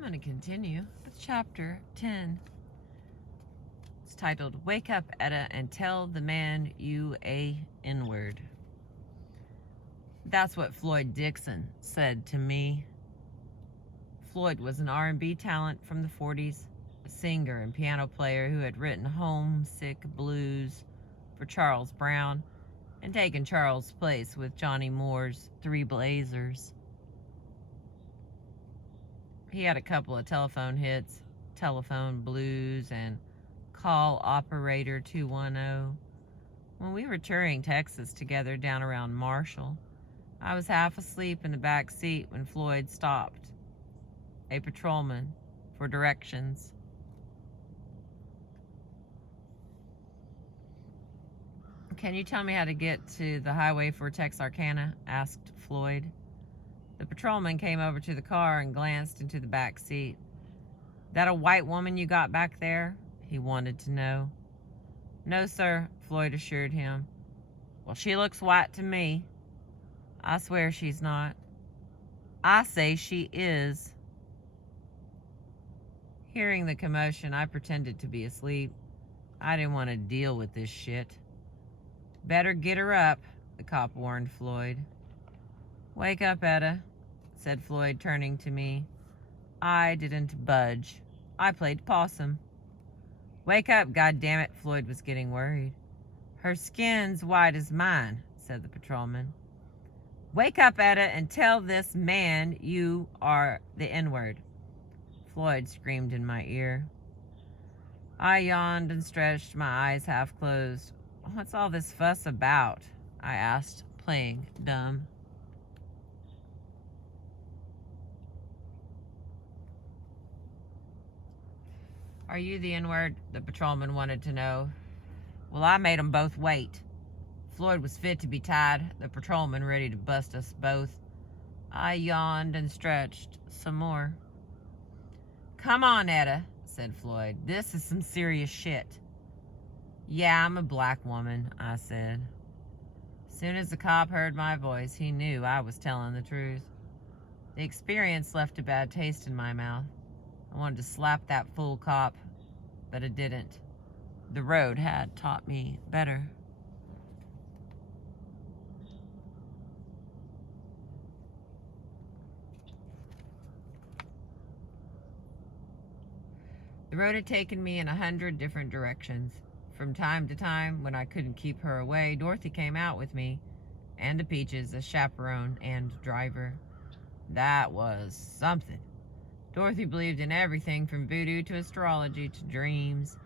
I'm going to continue with chapter 10. It's titled, Wake Up, Etta, and Tell the Man You a N-Word. That's what Floyd Dixon said to me. Floyd was an R&B talent from the 40s, a singer and piano player who had written Homesick Blues for Charles Brown and taken Charles' place with Johnny Moore's Three Blazers. He had a couple of telephone hits, Telephone Blues and Call Operator 210. When we were touring Texas together down around Marshall, I was half asleep in the back seat when Floyd stopped a patrolman for directions. "Can you tell me how to get to the highway for Texarkana?" asked Floyd. The patrolman came over to the car and glanced into the back seat. "That a white woman you got back there?" he wanted to know. "No, sir," Floyd assured him. "Well, she looks white to me." "I swear she's not." "I say she is." Hearing the commotion, I pretended to be asleep. I didn't want to deal with this shit. "Better get her up," the cop warned Floyd. "Wake up, Etta," said Floyd, turning to me. I didn't budge. I played possum. "Wake up, goddammit," Floyd was getting worried. "Her skin's white as mine," said the patrolman. "Wake up, Etta, and tell this man you are the N-word," Floyd screamed in my ear. I yawned and stretched, my eyes half closed. "What's all this fuss about?" I asked, playing dumb. "Are you the N-word?" the patrolman wanted to know. "Well, I made 'em both wait." Floyd was fit to be tied, the patrolman ready to bust us both. I yawned and stretched some more. "Come on, Etta," said Floyd. "This is some serious shit." "Yeah, I'm a black woman," I said. As soon as the cop heard my voice, he knew I was telling the truth. The experience left a bad taste in my mouth. I wanted to slap that fool cop, but it didn't. The road had taught me better. The road had taken me in 100 different directions. From time to time, when I couldn't keep her away, Dorothy came out with me and the Peaches as chaperone and driver. That was something. Dorothy believed in everything from voodoo to astrology to dreams.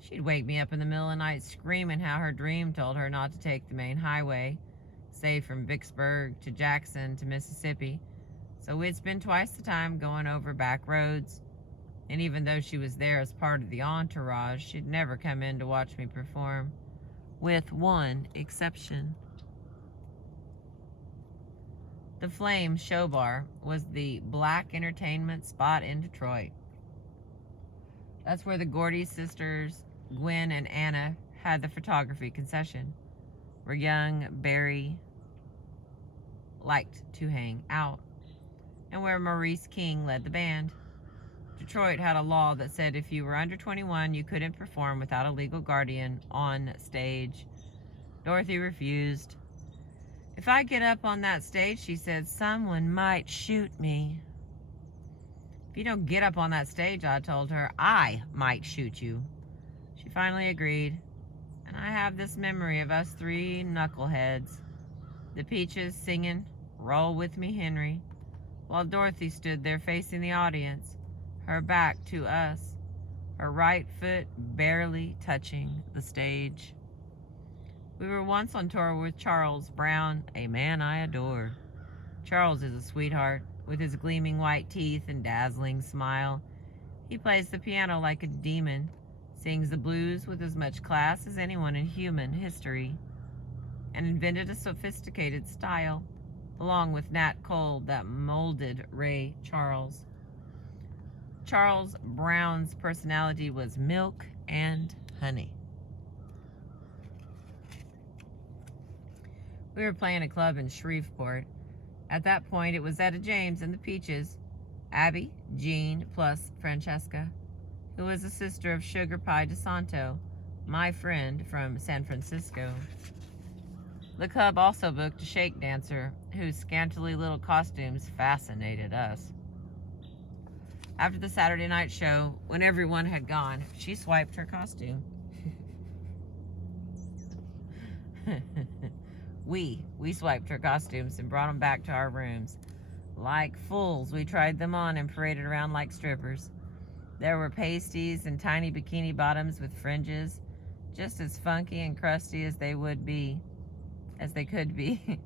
She'd wake me up in the middle of the night screaming how her dream told her not to take the main highway, say from Vicksburg to Jackson to Mississippi. So we'd spend twice the time going over back roads. And even though she was there as part of the entourage, she'd never come in to watch me perform, with one exception. The Flame Show Bar was the black entertainment spot in Detroit. That's where the Gordy sisters, Gwen and Anna, had the photography concession, where young Barry liked to hang out, and where Maurice King led the band. Detroit had a law that said if you were under 21, you couldn't perform without a legal guardian on stage. Dorothy refused. "If I get up on that stage," she said, "someone might shoot me." "If you don't get up on that stage," I told her, "I might shoot you." She finally agreed, and I have this memory of us three knuckleheads, the Peaches singing "Roll With Me, Henry," while Dorothy stood there facing the audience, her back to us, her right foot barely touching the stage. We were once on tour with Charles Brown, a man I adore. Charles is a sweetheart, with his gleaming white teeth and dazzling smile. He plays the piano like a demon, sings the blues with as much class as anyone in human history, and invented a sophisticated style, along with Nat Cole, that molded Ray Charles. Charles Brown's personality was milk and honey. We were playing a club in Shreveport. At that point, it was Etta James and the Peaches, Abby, Jean plus Francesca, who was a sister of Sugar Pie DeSanto, my friend from San Francisco. The club also booked a shake dancer, whose scantily little costumes fascinated us. After the Saturday night show, when everyone had gone, she swiped her costume. We swiped her costumes and brought them back to our rooms. Like fools, we tried them on and paraded around like strippers. There were pasties and tiny bikini bottoms with fringes, just as funky and crusty as they could be.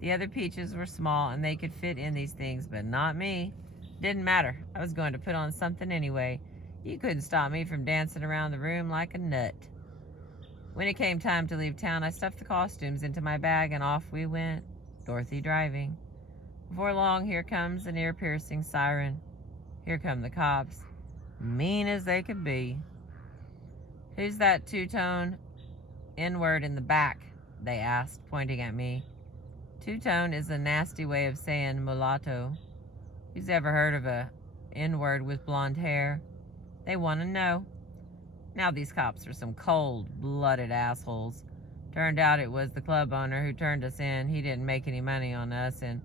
The other peaches were small and they could fit in these things, but not me. Didn't matter. I was going to put on something anyway. You couldn't stop me from dancing around the room like a nut. When it came time to leave town, I stuffed the costumes into my bag and off we went, Dorothy driving. Before long, here comes an ear-piercing siren. Here come the cops, mean as they could be. Who's that two-tone N-word in the back? They asked, pointing at me. Two-tone is a nasty way of saying mulatto. Who's ever heard of a N-word with blonde hair? They want to know. Now these cops are some cold-blooded assholes. Turned out it was the club owner who turned us in. He didn't make any money on us, and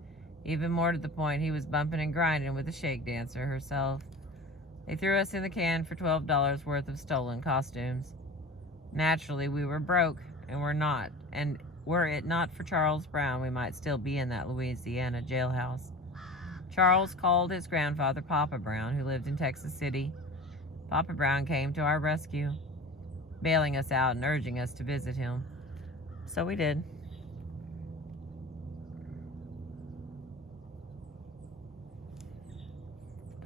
even more to the point, he was bumping and grinding with the shake dancer herself. They threw us in the can for $12 worth of stolen costumes. Naturally, we were broke, and were it not for Charles Brown, we might still be in that Louisiana jailhouse. Charles called his grandfather Papa Brown, who lived in Texas City. Papa Brown came to our rescue, bailing us out and urging us to visit him. So we did.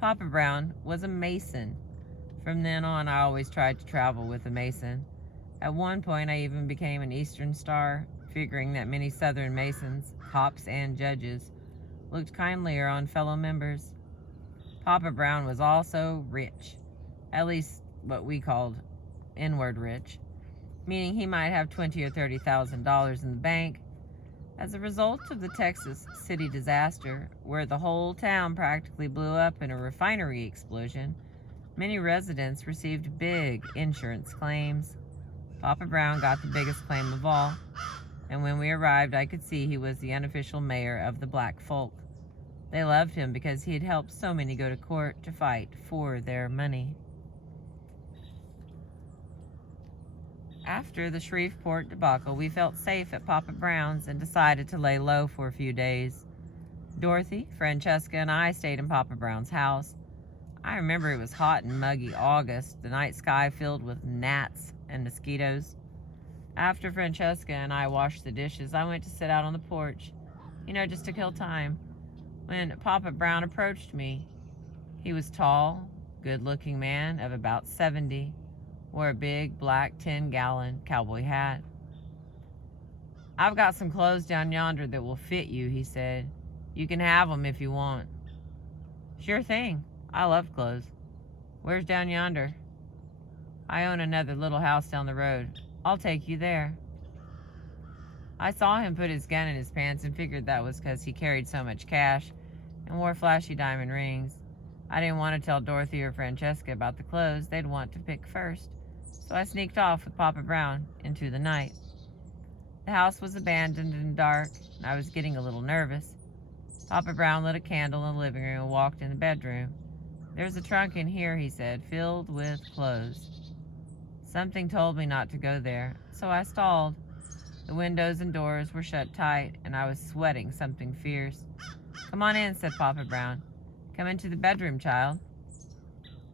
Papa Brown was a Mason. From then on, I always tried to travel with a Mason. At one point, I even became an Eastern Star, figuring that many Southern Masons, cops and judges, looked kindlier on fellow members. Papa Brown was also rich, at least what we called N-word rich, meaning he might have $20,000 or $30,000 in the bank. As a result of the Texas City disaster, where the whole town practically blew up in a refinery explosion, many residents received big insurance claims. Papa Brown got the biggest claim of all, and when we arrived, I could see he was the unofficial mayor of the black folk. They loved him because he had helped so many go to court to fight for their money. After the Shreveport debacle, we felt safe at Papa Brown's and decided to lay low for a few days. Dorothy, Francesca, and I stayed in Papa Brown's house. I remember it was hot and muggy August, the night sky filled with gnats and mosquitoes. After Francesca and I washed the dishes, I went to sit out on the porch, just to kill time, when Papa Brown approached me. He was tall, good-looking man of about 70, wore a big black 10-gallon cowboy hat. I've got some clothes down yonder that will fit you, he said. You can have them if you want. Sure thing. I love clothes. Where's down yonder? I own another little house down the road. I'll take you there. I saw him put his gun in his pants and figured that was because he carried so much cash and wore flashy diamond rings. I didn't want to tell Dorothy or Francesca about the clothes. They'd want to pick first. So I sneaked off with Papa Brown into the night. The house was abandoned and dark, and I was getting a little nervous. Papa Brown lit a candle in the living room and walked in the bedroom. There's a trunk in here, he said, filled with clothes. Something told me not to go there, so I stalled. The windows and doors were shut tight, and I was sweating something fierce. Come on in, said Papa Brown. Come into the bedroom, child.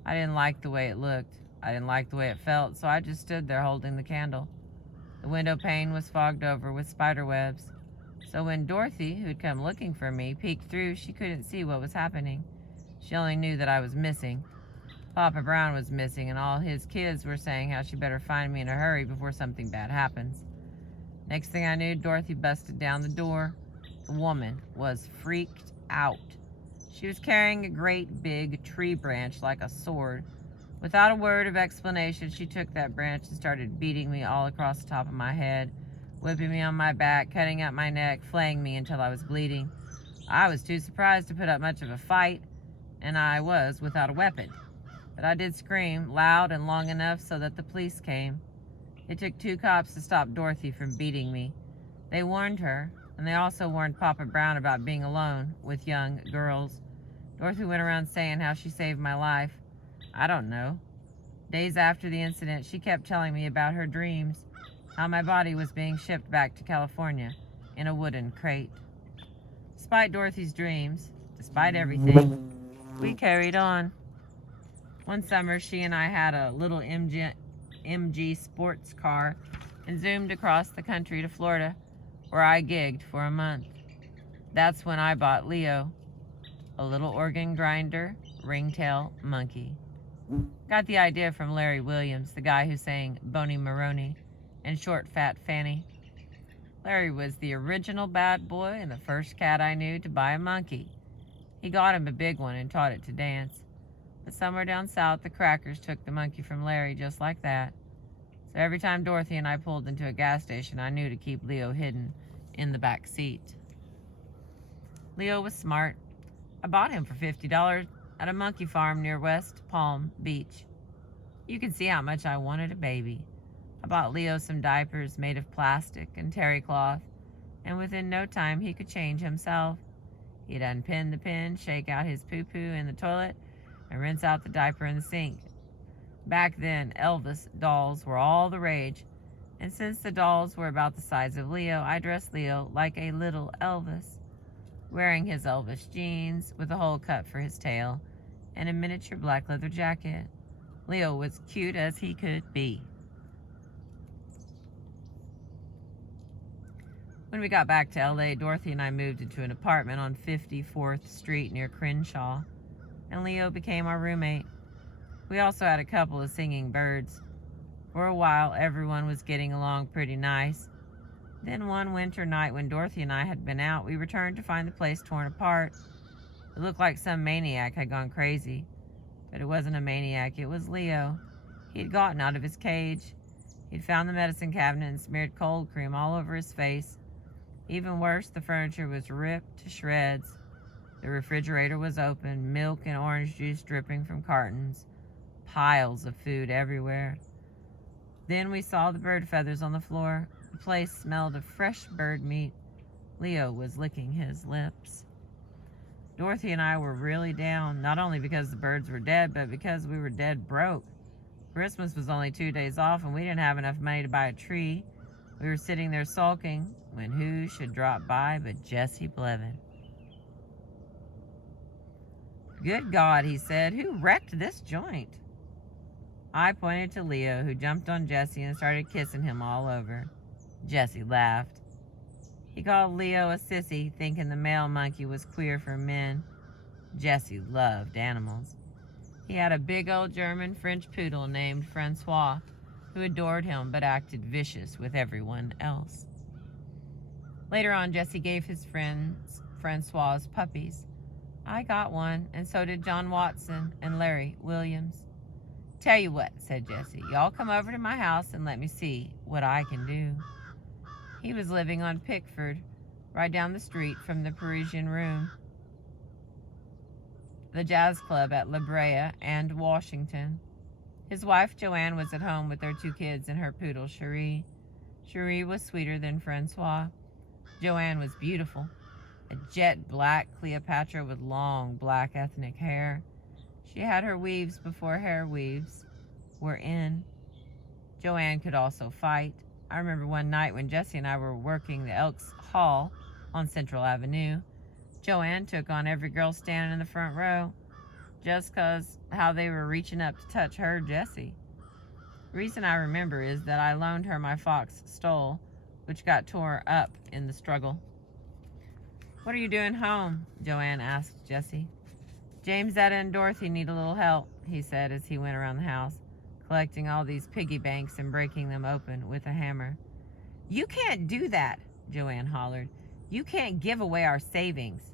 I didn't like the way it looked. I didn't like the way it felt, so I just stood there holding the candle. The window pane was fogged over with spider webs. So when Dorothy, who'd come looking for me, peeked through, she couldn't see what was happening. She only knew that I was missing. Papa Brown was missing, and all his kids were saying how she better find me in a hurry before something bad happens. Next thing I knew, Dorothy busted down the door. The woman was freaked out. She was carrying a great big tree branch like a sword. Without a word of explanation, she took that branch and started beating me all across the top of my head, whipping me on my back, cutting up my neck, flaying me until I was bleeding. I was too surprised to put up much of a fight, and I was without a weapon. But I did scream, loud and long enough so that the police came. It took 2 cops to stop Dorothy from beating me. They warned her, and they also warned Papa Brown about being alone with young girls. Dorothy went around saying how she saved my life. I don't know. Days after the incident, she kept telling me about her dreams, how my body was being shipped back to California in a wooden crate. Despite Dorothy's dreams, despite everything, we carried on. One summer, she and I had a little MG sports car and zoomed across the country to Florida, where I gigged for a month. That's when I bought Leo, a little organ grinder, ringtail monkey. Got the idea from Larry Williams, the guy who sang Boney Maroney and Short Fat Fanny. Larry was the original bad boy and the first cat I knew to buy a monkey. He got him a big one and taught it to dance. But somewhere down south, the crackers took the monkey from Larry just like that. So every time Dorothy and I pulled into a gas station, I knew to keep Leo hidden in the back seat. Leo was smart. I bought him for $50 at a monkey farm near West Palm Beach. You can see how much I wanted a baby. I bought Leo some diapers made of plastic and terry cloth, and within no time he could change himself. He'd unpin the pin, shake out his poo-poo in the toilet, and rinse out the diaper in the sink. Back then, Elvis dolls were all the rage, and since the dolls were about the size of Leo, I dressed Leo like a little Elvis, wearing his Elvis jeans with a hole cut for his tail and a miniature black leather jacket. Leo was cute as he could be. When we got back to LA, Dorothy and I moved into an apartment on 54th Street near Crenshaw, and Leo became our roommate. We also had a couple of singing birds. For a while, everyone was getting along pretty nice. Then one winter night when Dorothy and I had been out, we returned to find the place torn apart. It looked like some maniac had gone crazy. But it wasn't a maniac, it was Leo. He had gotten out of his cage. He'd found the medicine cabinet and smeared cold cream all over his face. Even worse, the furniture was ripped to shreds. The refrigerator was open, milk and orange juice dripping from cartons. Piles of food everywhere. Then we saw the bird feathers on the floor. The place smelled of fresh bird meat. Leo was licking his lips. Dorothy and I were really down, not only because the birds were dead, but because we were dead broke. Christmas was only 2 days off, and we didn't have enough money to buy a tree. We were sitting there sulking when who should drop by but Jesse Blevin. "Good God," he said, "who wrecked this joint?" I pointed to Leo, who jumped on Jesse and started kissing him all over. Jesse laughed. He called Leo a sissy, thinking the male monkey was queer for men. Jesse loved animals. He had a big old German French poodle named Francois, who adored him but acted vicious with everyone else. Later on, Jesse gave his friends Francois puppies. I got one, and so did John Watson and Larry Williams. "Tell you what," said Jesse, "y'all come over to my house and let me see what I can do." He was living on Pickford, right down the street from the Parisian Room, the jazz club at La Brea and Washington. His wife, Joanne, was at home with their 2 kids and her poodle, Cherie. Cherie was sweeter than Francois. Joanne was beautiful, a jet black Cleopatra with long black ethnic hair. She had her weaves before hair weaves were in. Joanne could also fight. I remember one night when Jesse and I were working the Elks Hall on Central Avenue. Joanne took on every girl standing in the front row just 'cause how they were reaching up to touch her, Jesse. The reason I remember is that I loaned her my fox stole, which got tore up in the struggle. "What are you doing home?" Joanne asked Jesse. "James, Etta, and Dorothy need a little help," he said as he went around the house, collecting all these piggy banks and breaking them open with a hammer. "You can't do that," Joanne hollered. "You can't give away our savings."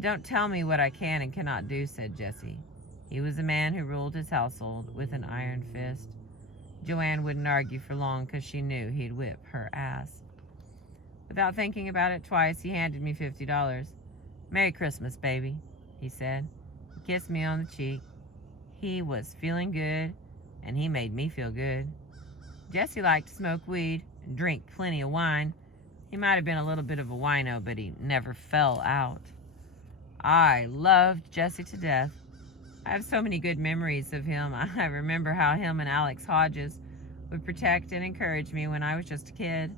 "Don't tell me what I can and cannot do," said Jesse. He was a man who ruled his household with an iron fist. Joanne wouldn't argue for long because she knew he'd whip her ass. Without thinking about it twice, he handed me $50. "Merry Christmas, baby," he said. kissed me on the cheek. He was feeling good, and he made me feel good. Jesse liked to smoke weed and drink plenty of wine. He might have been a little bit of a wino, but he never fell out. I loved Jesse to death. I have so many good memories of him. I remember how him and Alex Hodges would protect and encourage me when I was just a kid.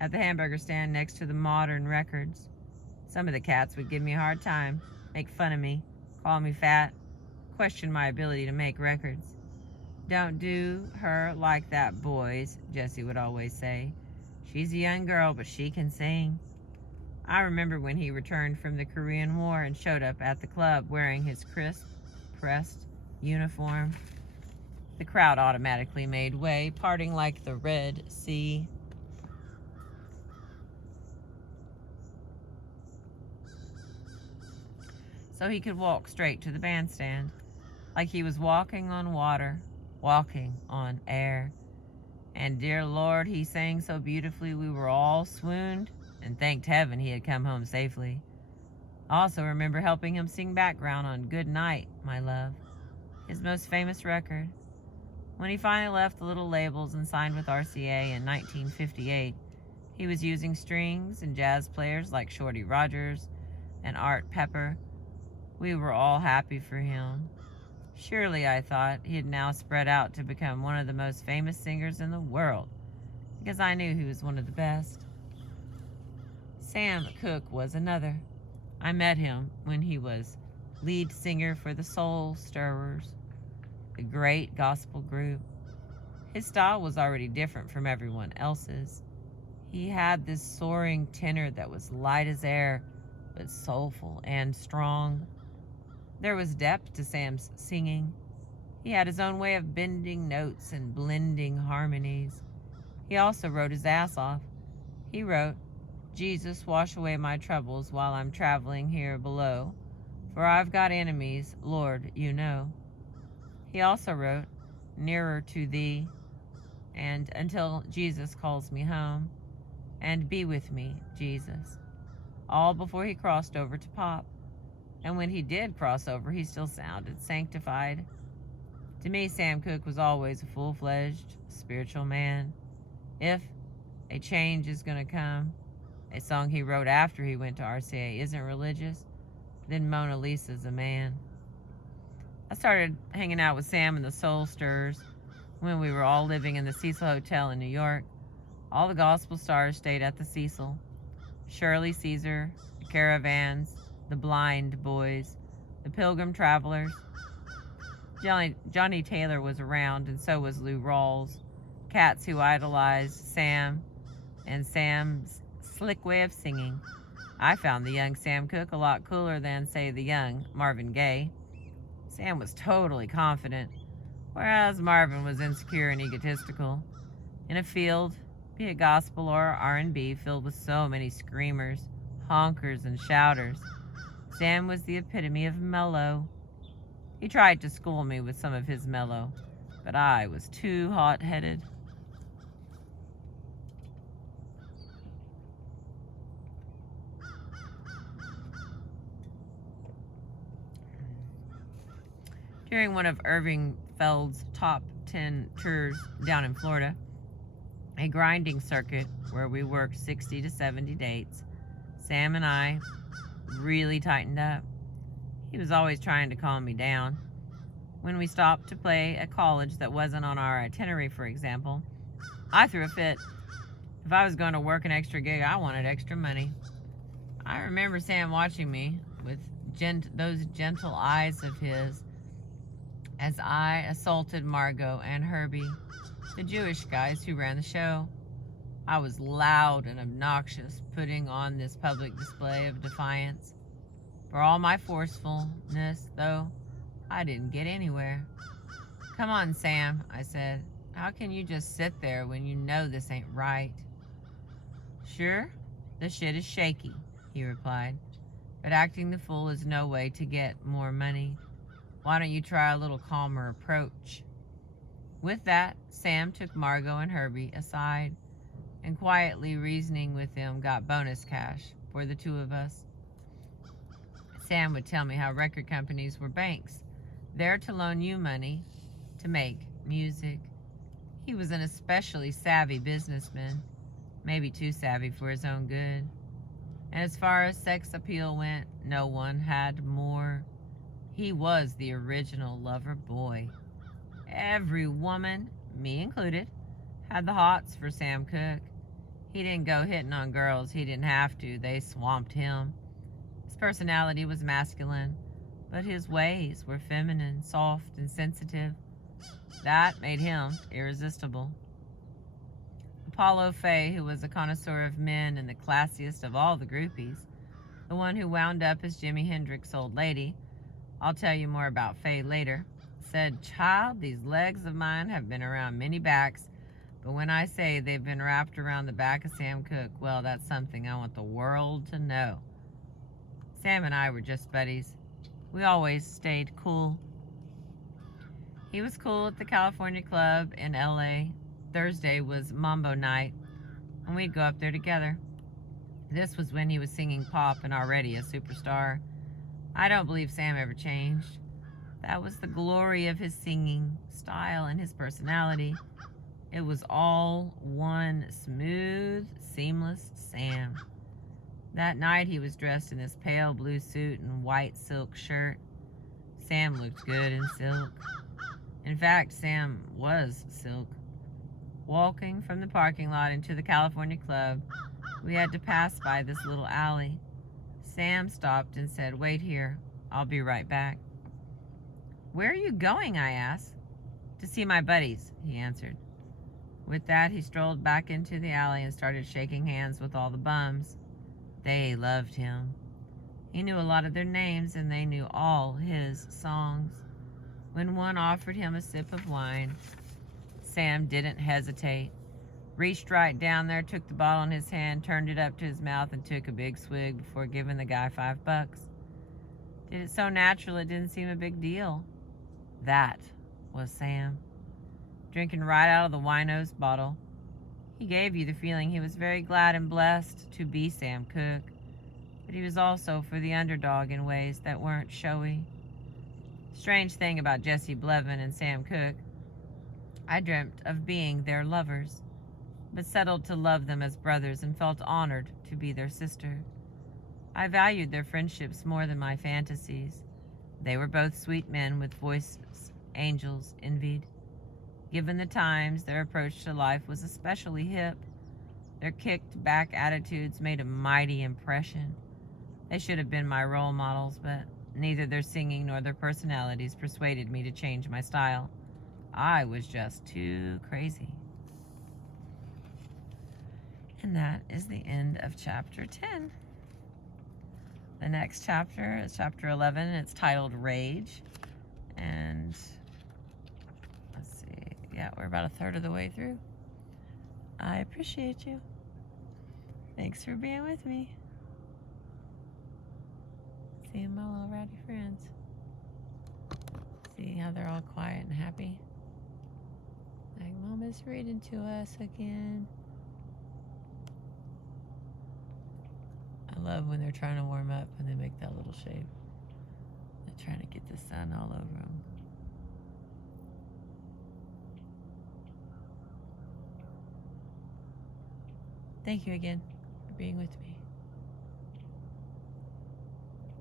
At the hamburger stand next to the modern records, some of the cats would give me a hard time, make fun of me, call me fat, question my ability to make records. "Don't do her like that, boys," Jesse would always say. "She's a young girl, but she can sing." I remember when he returned from the Korean War and showed up at the club wearing his crisp, pressed uniform. The crowd automatically made way, parting like the Red Sea. So he could walk straight to the bandstand, like he was walking on water, walking on air. And dear Lord, he sang so beautifully we were all swooned and thanked heaven he had come home safely. I also remember helping him sing background on "Good Night, My Love," his most famous record. When he finally left the little labels and signed with RCA in 1958, he was using strings and jazz players like Shorty Rogers and Art Pepper. We were all happy for him. Surely, I thought, he had now spread out to become one of the most famous singers in the world, because I knew he was one of the best. Sam Cooke was another. I met him when he was lead singer for the Soul Stirrers, a great gospel group. His style was already different from everyone else's. He had this soaring tenor that was light as air, but soulful and strong. There was depth to Sam's singing. He had his own way of bending notes and blending harmonies. He also wrote his ass off. He wrote, "Jesus, wash away my troubles while I'm traveling here below, for I've got enemies, Lord, you know." He also wrote, "Nearer to Thee," and "Until Jesus Calls Me Home," and "Be With Me, Jesus," all before he crossed over to pop. And when he did cross over, he still sounded sanctified. To me, Sam Cooke was always a full-fledged spiritual man. If a change is going to come, a song he wrote after he went to RCA isn't religious, then Mona Lisa's a man. I started hanging out with Sam and the Soul Stirrers when we were all living in the Cecil Hotel in New York. All the gospel stars stayed at the Cecil. Shirley Caesar, the Caravans, the Blind Boys, the Pilgrim Travelers. Johnny Taylor was around, and so was Lou Rawls, cats who idolized Sam and Sam's slick way of singing. I found the young Sam Cooke a lot cooler than, say, the young Marvin Gaye. Sam was totally confident, whereas Marvin was insecure and egotistical. In a field, be it gospel or R&B, filled with so many screamers, honkers, and shouters, Sam was the epitome of mellow. He tried to school me with some of his mellow, but I was too hot-headed. During one of Irving Feld's top 10 tours down in Florida, a grinding circuit where we worked 60 to 70 dates, Sam and I really tightened up. He was always trying to calm me down. When we stopped to play a college that wasn't on our itinerary, for example, I threw a fit. If I was going to work an extra gig, I wanted extra money. I remember Sam watching me with those gentle eyes of his as I assaulted Margot and Herbie, the Jewish guys who ran the show. I was loud and obnoxious, putting on this public display of defiance. For all my forcefulness, though, I didn't get anywhere. "Come on, Sam," I said. "How can you just sit there when you know this ain't right?" "Sure, the shit is shaky," he replied, "but acting the fool is no way to get more money. Why don't you try a little calmer approach?" With that, Sam took Margot and Herbie aside, and quietly reasoning with them got bonus cash for the two of us. Sam would tell me how record companies were banks, there to loan you money to make music. He was an especially savvy businessman, maybe too savvy for his own good. And as far as sex appeal went, no one had more. He was the original lover boy. Every woman, me included, had the hots for Sam Cooke. He didn't go hitting on girls he didn't have to. They swamped him. His personality was masculine, but his ways were feminine, soft, and sensitive. That made him irresistible. Apollo Faye, who was a connoisseur of men and the classiest of all the groupies, the one who wound up as Jimi Hendrix's old lady, I'll tell you more about Faye later, said, "Child, these legs of mine have been around many backs, but when I say they've been wrapped around the back of Sam Cooke, well, that's something I want the world to know." Sam and I were just buddies. We always stayed cool. He was cool at the California Club in LA. Thursday was Mambo night, and we'd go up there together. This was when he was singing pop and already a superstar. I don't believe Sam ever changed. That was the glory of his singing style and his personality. It was all one smooth, seamless Sam. That night he was dressed in his pale blue suit and white silk shirt. Sam looked good in silk. In fact, Sam was silk. Walking from the parking lot into the California Club, we had to pass by this little alley. Sam stopped and said, "Wait here. I'll be right back." "Where are you going?" I asked. "To see my buddies," he answered. With that, he strolled back into the alley and started shaking hands with all the bums. They loved him. He knew a lot of their names, and they knew all his songs. When one offered him a sip of wine, Sam didn't hesitate. Reached right down there, took the bottle in his hand, turned it up to his mouth, and took a big swig before giving the guy $5. Did it so natural it didn't seem a big deal. That was Sam. Drinking right out of the wino's bottle. He gave you the feeling he was very glad and blessed to be Sam Cooke, but he was also for the underdog in ways that weren't showy. Strange thing about Jesse Blevin and Sam Cooke, I dreamt of being their lovers, but settled to love them as brothers and felt honored to be their sister. I valued their friendships more than my fantasies. They were both sweet men with voices angels envied. Given the times, their approach to life was especially hip. Their kicked-back attitudes made a mighty impression. They should have been my role models, but neither their singing nor their personalities persuaded me to change my style. I was just too crazy. And that is the end of chapter 10. The next chapter is chapter 11, and it's titled Rage. And let's see, yeah, we're about a third of the way through. I appreciate you. Thanks for being with me. Seeing my little rowdy friends. See how they're all quiet and happy? Like, Mama's reading to us again. I love when they're trying to warm up and they make that little shape. They're trying to get the sun all over them. Thank you again for being with me.